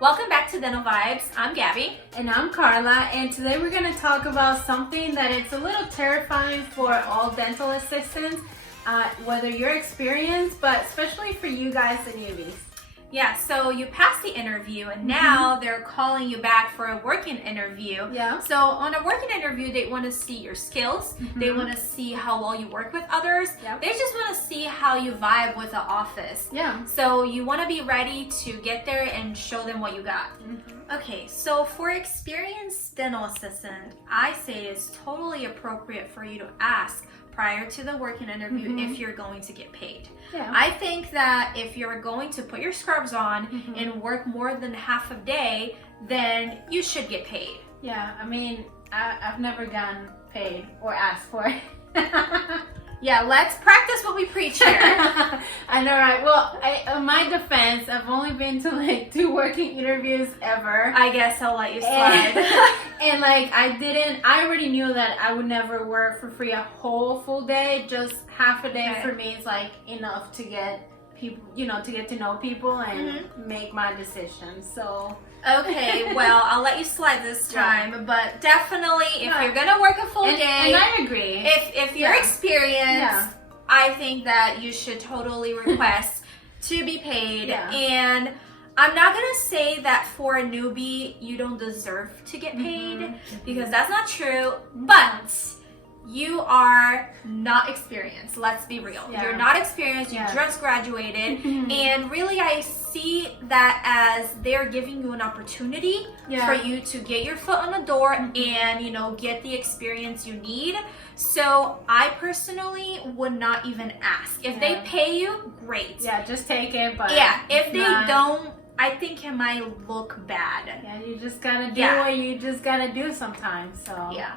Welcome back to Dental Vibes. I'm Gabby. And I'm Carla, and today we're going to talk about something that it's a little terrifying for all dental assistants, whether you're experienced, but especially for you guys, the newbies. Yeah, so you passed the interview and now they're calling you back for a working interview. Yeah. So on a working interview, they want to see your skills. They want to see how well you work with others. Yep. They just want to see how you vibe with the office. Yeah. So you want to be ready to get there and show them what you got. Okay, so for experienced dental assistant, I say it's totally appropriate for you to ask prior to the working interview if you're going to get paid. Yeah. I think that if you're going to put your scrubs on and work more than half a day, then you should get paid. Yeah, I mean, I've never gotten paid or asked for it. Yeah, let's practice what we preach here. I know, right? Well, in my defense, I've only been to like 2 working interviews ever. I guess I'll let you slide. And like I already knew that I would never work for free a whole full day. Just half a day for me is like enough to get people, to get to know people and make my decisions. So okay, well, I'll let you slide this time, but definitely if you're gonna work a full day, and I agree. If you're experienced, I think that you should totally request to be paid. And I'm not gonna say that for a newbie you don't deserve to get paid because that's not true, but you are not experienced. Let's be real. You're not experienced. You just graduated, and really, I see that as they're giving you an opportunity for you to get your foot on the door and get the experience you need. So I personally would not even ask. If they pay you, great. Yeah, just take it. But if they don't, I think it might look bad. Yeah, you just gotta do what you just gotta do sometimes. So yeah.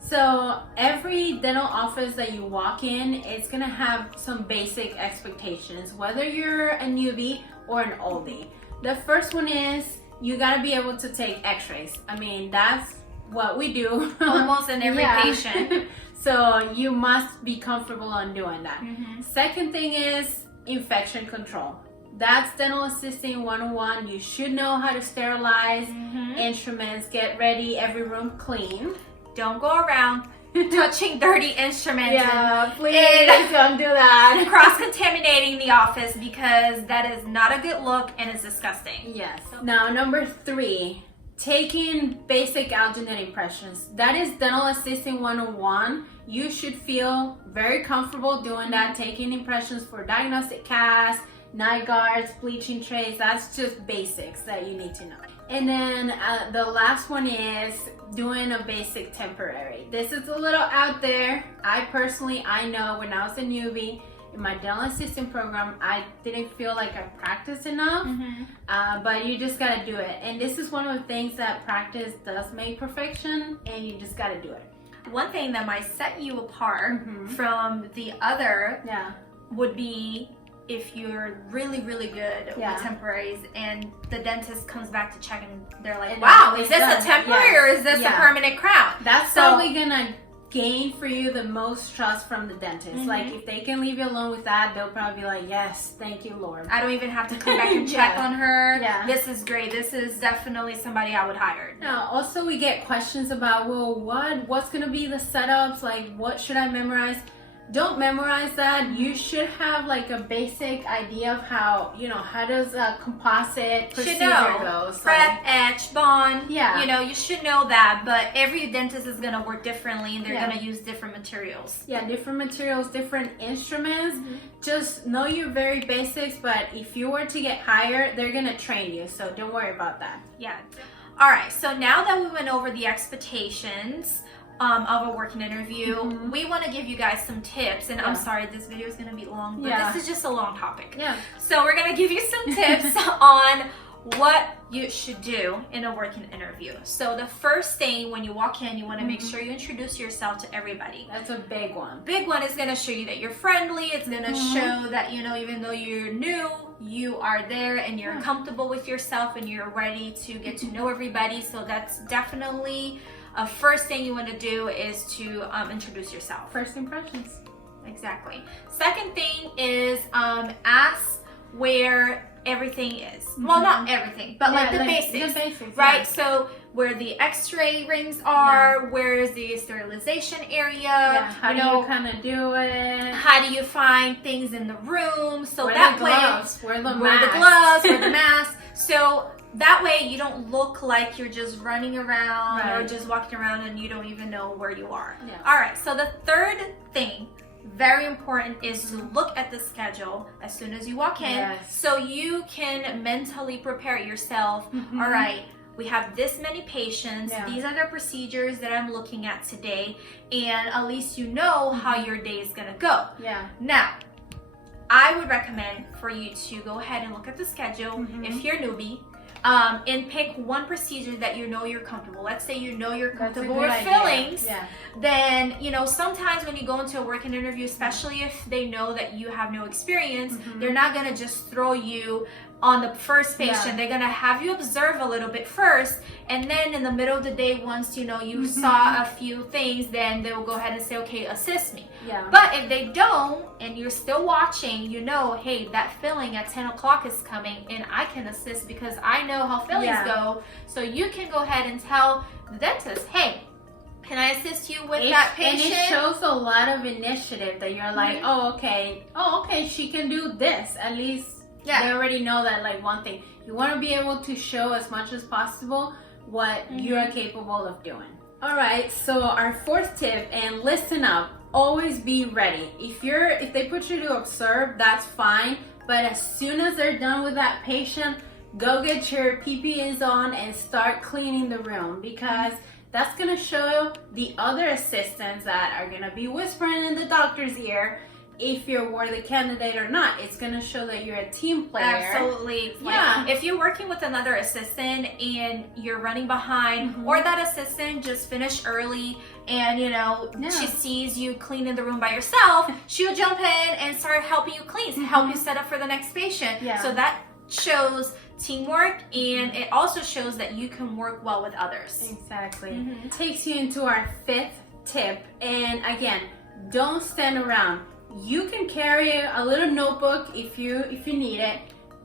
So every dental office that you walk in, it's gonna have some basic expectations, whether you're a newbie or an oldie. The first one is you gotta be able to take x-rays. I mean, that's what we do. Almost in every patient. So you must be comfortable on doing that. Second thing is infection control. That's dental assisting 101. You should know how to sterilize instruments, get ready, every room clean. Don't go around touching dirty instruments. Yeah, please don't do that. Cross-contaminating the office because that is not a good look and it's disgusting. Yes. Now, number 3, taking basic alginate impressions. That is dental assisting 101. You should feel very comfortable doing that, taking impressions for diagnostic casts, night guards, bleaching trays. That's just basics that you need to know. And then the last one is doing a basic temporary. This is a little out there. I know when I was a newbie in my dental assistant program, I didn't feel like I practiced enough, but you just gotta do it. And this is one of the things that practice does make perfection, and you just gotta do it. One thing that might set you apart from the other would be if you're really, really good with temporaries and the dentist comes back to check and they're like, wow, is this a temporary or is this a permanent crown? That's probably gonna gain for you the most trust from the dentist. Like if they can leave you alone with that, they'll probably be like, yes, thank you, Lord. I don't even have to come back and check on her. This is great. This is definitely somebody I would hire. Now, also we get questions about, well, what's gonna be the setups? Like, what should I memorize? Don't memorize that. You should have like a basic idea of how does a composite procedure go. Prep, etch, bond. You should know that, but every dentist is gonna work differently and they're gonna use different materials. Yeah, different materials, different instruments. Just know your very basics, but if you were to get hired, they're gonna train you, so don't worry about that. Yeah. All right, so now that we went over the expectations of a working interview, we want to give you guys some tips, and I'm sorry this video is going to be long, but this is just a long topic. So we're going to give you some tips on what you should do in a working interview. So the first thing when you walk in, you want to make sure you introduce yourself to everybody. That's a big one. Big one is going to show you that you're friendly. It's going to show that even though you're new, you are there and you're comfortable with yourself and you're ready to get to know everybody. So that's definitely first thing you want to do is to introduce yourself. First impressions. Exactly. Second thing is ask where everything is. Well, not everything, but like the basics. The basics, right? So where the x-ray rings are, where's the sterilization area, how do you kind of do it? How do you find things in the room? So where that the way, gloves? Where the gloves, where the mask. So that way you don't look like you're just running around or just walking around and you don't even know where you are. Yes. All right, so the third thing, very important, is to look at the schedule as soon as you walk in, so you can mentally prepare yourself. All right, we have this many patients, these are the procedures that I'm looking at today, and at least you know how your day is gonna go. Now, I would recommend for you to go ahead and look at the schedule if you're a newbie, and pick one procedure that you know you're comfortable. Let's say you know you're comfortable with fillings. Then, you know, sometimes when you go into a working interview, especially if they know that you have no experience, they're not gonna just throw you on the first patient. They're gonna have you observe a little bit first, and then in the middle of the day, once you know you saw a few things, then they'll go ahead and say, okay, assist me. But if they don't and you're still watching, you know, hey, that filling at 10 o'clock is coming and I can assist because I know how fillings go. So you can go ahead and tell the dentist, hey, can I assist you with that patient? And it shows a lot of initiative that you're like, oh, okay, she can do this. At least they already know that, like, one thing. You want to be able to show as much as possible what you're capable of doing. All right, so our fourth tip, and listen up, always be ready. If they put you to observe, that's fine. But as soon as they're done with that patient, go get your PPEs on and start cleaning the room, because that's gonna show the other assistants that are gonna be whispering in the doctor's ear if you're a worthy candidate or not. It's gonna show that you're a team player. Absolutely. Like, if you're working with another assistant and you're running behind, or that assistant just finished early and, you know, she sees you cleaning the room by yourself, she'll jump in and start helping you clean, help you set up for the next patient. So that shows teamwork, and it also shows that you can work well with others. Exactly. Takes you into our fifth tip, and again, don't stand around. You can carry a little notebook if you need it.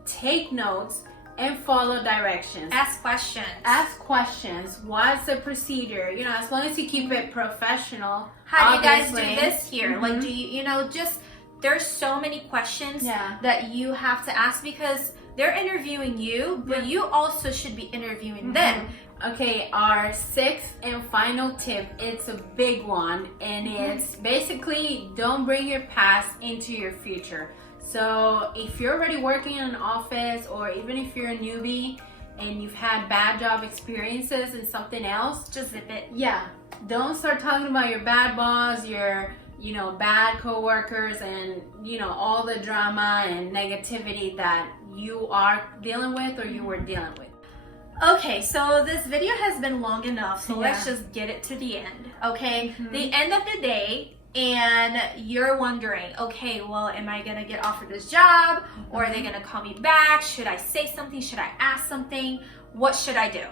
Take notes and follow directions. Ask questions. Ask questions. What's the procedure? You know, as long as you keep it professional. How do you guys do this here? Like, do you know, just there's so many questions that you have to ask, because they're interviewing you, but you also should be interviewing them. Okay, our sixth and final tip, it's a big one, and it's basically don't bring your past into your future. So if you're already working in an office, or even if you're a newbie and you've had bad job experiences and something else, just zip it. Don't start talking about your bad boss, your bad coworkers, and all the drama and negativity that you are dealing with or you were dealing with. Okay, so this video has been long enough, so let's just get it to the end, okay? The end of the day, and you're wondering, okay, well, am I gonna get offered this job, or are they gonna call me back? Should I say something? Should I ask something? What should I do?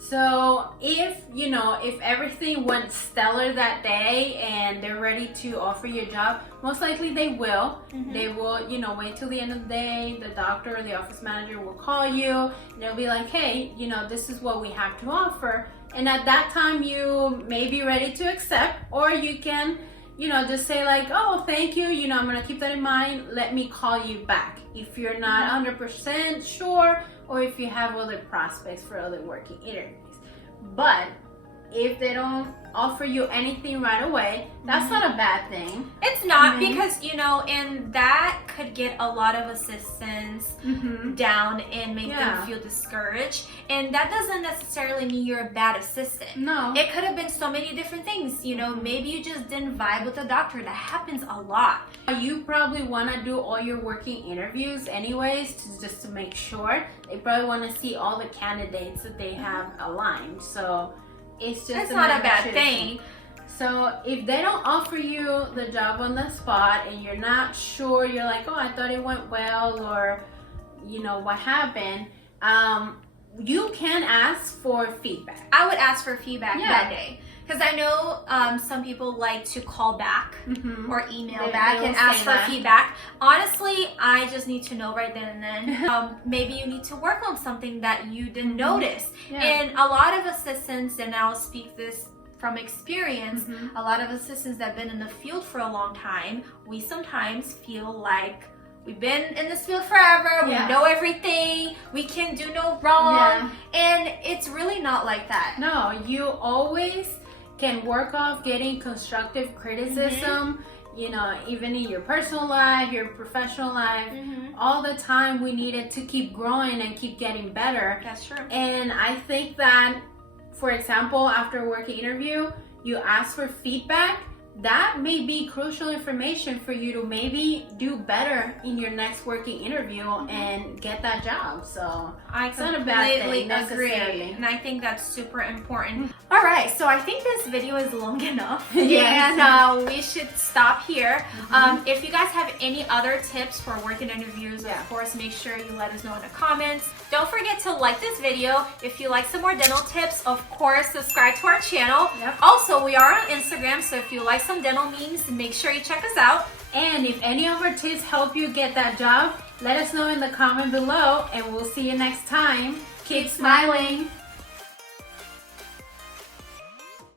So if everything went stellar that day and they're ready to offer you a job, most likely they will. They will, wait till the end of the day. The doctor or the office manager will call you and they'll be like, hey, this is what we have to offer. And at that time you may be ready to accept, or you can, just say like, oh, thank you. I'm going to keep that in mind. Let me call you back. If you're not 100% sure, or if you have other prospects for other working interviews. But if they don't offer you anything right away, that's not a bad thing. It's not, because, and that could get a lot of assistants down and make them feel discouraged. And that doesn't necessarily mean you're a bad assistant. No. It could have been so many different things. Maybe you just didn't vibe with the doctor. That happens a lot. You probably want to do all your working interviews anyways, just to make sure. They probably want to see all the candidates that they have aligned. So it's not a bad thing. So if they don't offer you the job on the spot and you're not sure, you're like, oh, I thought it went well, or what happened, you can ask for feedback. I would ask for feedback that day, Because I know some people like to call back or email back and ask for feedback. Honestly, I just need to know right then and then. Maybe you need to work on something that you didn't notice. And a lot of assistants, and I'll speak this from experience, a lot of assistants that have been in the field for a long time, we sometimes feel like we've been in this field forever, we know everything, we can do no wrong, and it's really not like that. No, you always can work off getting constructive criticism, you know, even in your personal life, your professional life, all the time we need it to keep growing and keep getting better. That's true. And I think that, for example, after a work interview, you ask for feedback. That may be crucial information for you to maybe do better in your next working interview and get that job. So it's not a bad thing, agree, and I think that's super important. All right, so I think this video is long enough, Yes. and we should stop here. If you guys have any other tips for working interviews, of course, make sure you let us know in the comments. Don't forget to like this video. If you like some more dental tips, of course, subscribe to our channel. Also, we are on Instagram, so if you like some dental memes, make sure you check us out. And if any of our tips help you get that job, let us know in the comment below, and we'll see you next time. Keep smiling.